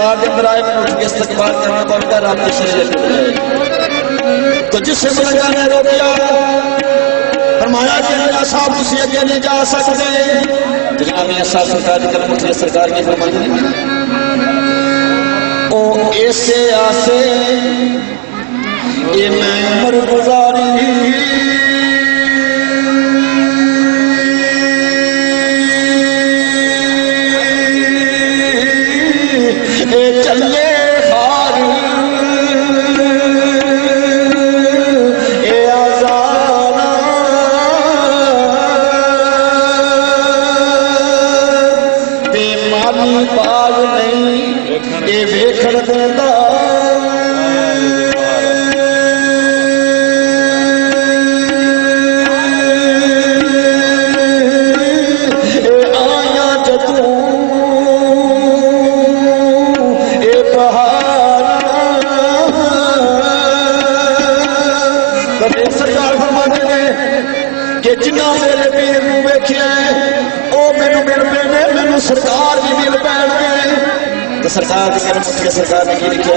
दरबार के अंदर आए, मैंने उठ के इस्तकबाल करना पड़ता, रब के शरीर तो जिससे मुझे ने रोकिया, फरमाया कि मियां साहब तुसी अगे नहीं जा सकते। जनाब मियां साहब सरकार की कलम उठी, सरकार की फरमाई ओ ऐसे आसे ये मैं उम्र गुजारी चले खार ए आजाना ते मानी बाज नहीं ये वेखण देंदा सरकार भी मिल पैणगे तो सरकार की कलम उठ के सरकार ने की लिखा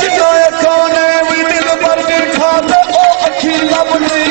जिन्ना खाने भी दिल भर के खाते ओ अखी लभनी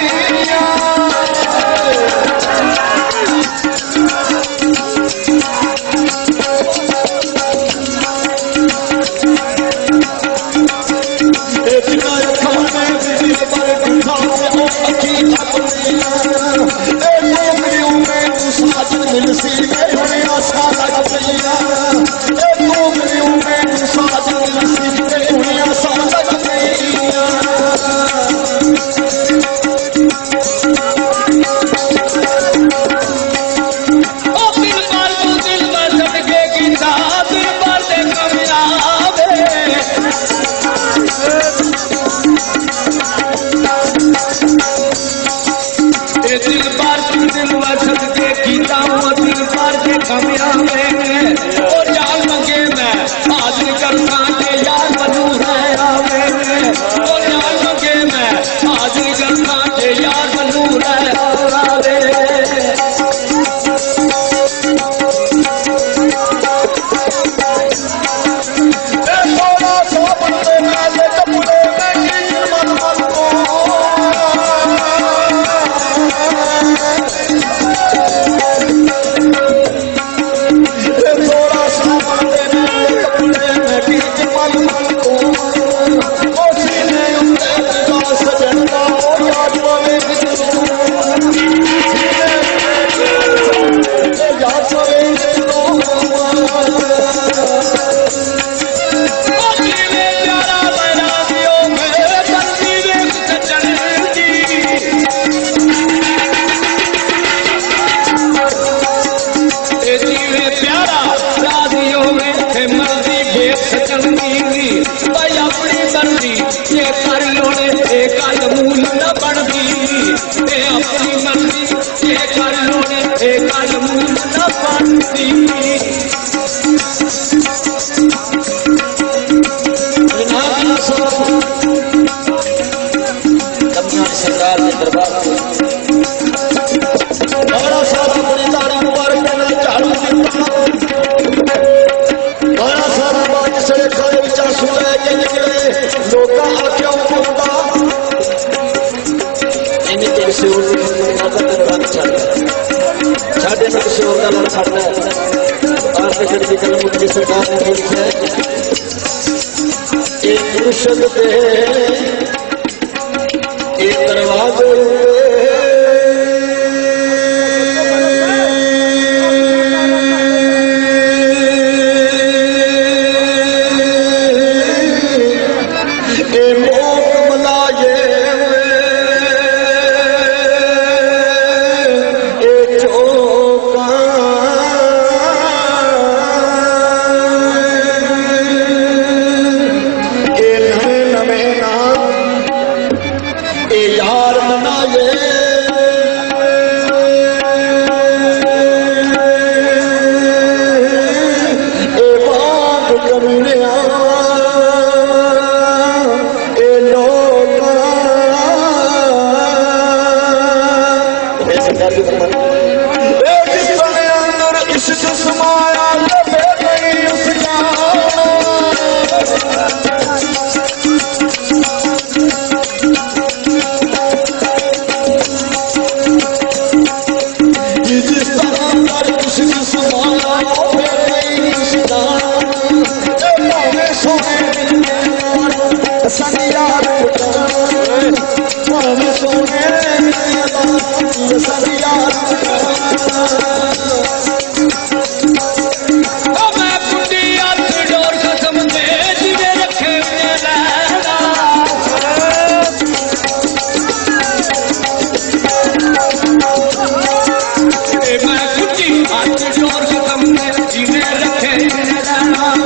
यार मना ये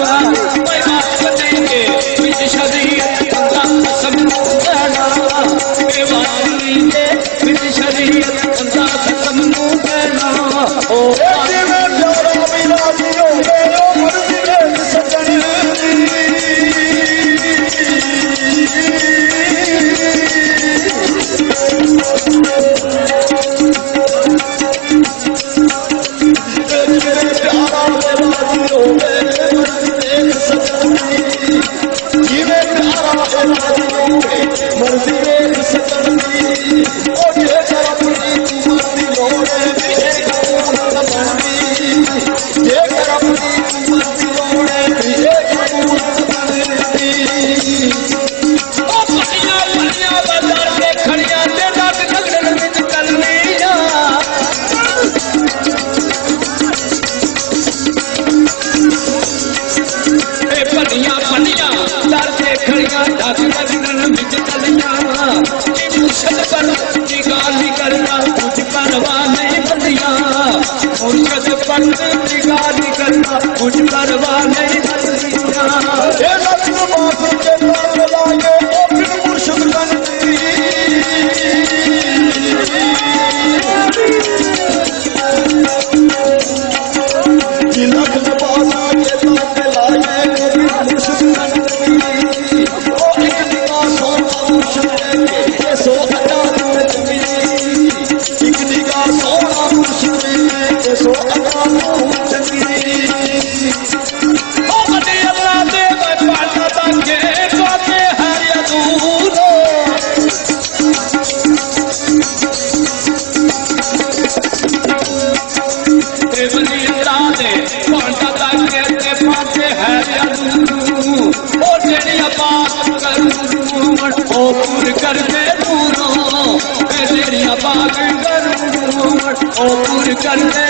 मैं बात बनेंगे बिच शरीयत बंदा कसम नू कहना मैं बात बनेंगे बिच शरीयत बंदा कसम नू कहना ओ जिवें प्यारा भी राजी होवे ओ मर्जी दे सजन कुछ परवाह नहीं बदलिया ये लक्ष्य बात के नाम लागे ओ फिर मुर्शिद बनती ये लक्ष्य बात के नाम लागे ओ फिर मुर्शिद बनती ओ एक निगाह सोना मुर्शिद के सो अदा में जमी एक निगाह सोना मुर्शिद के सो अदा में जमी कर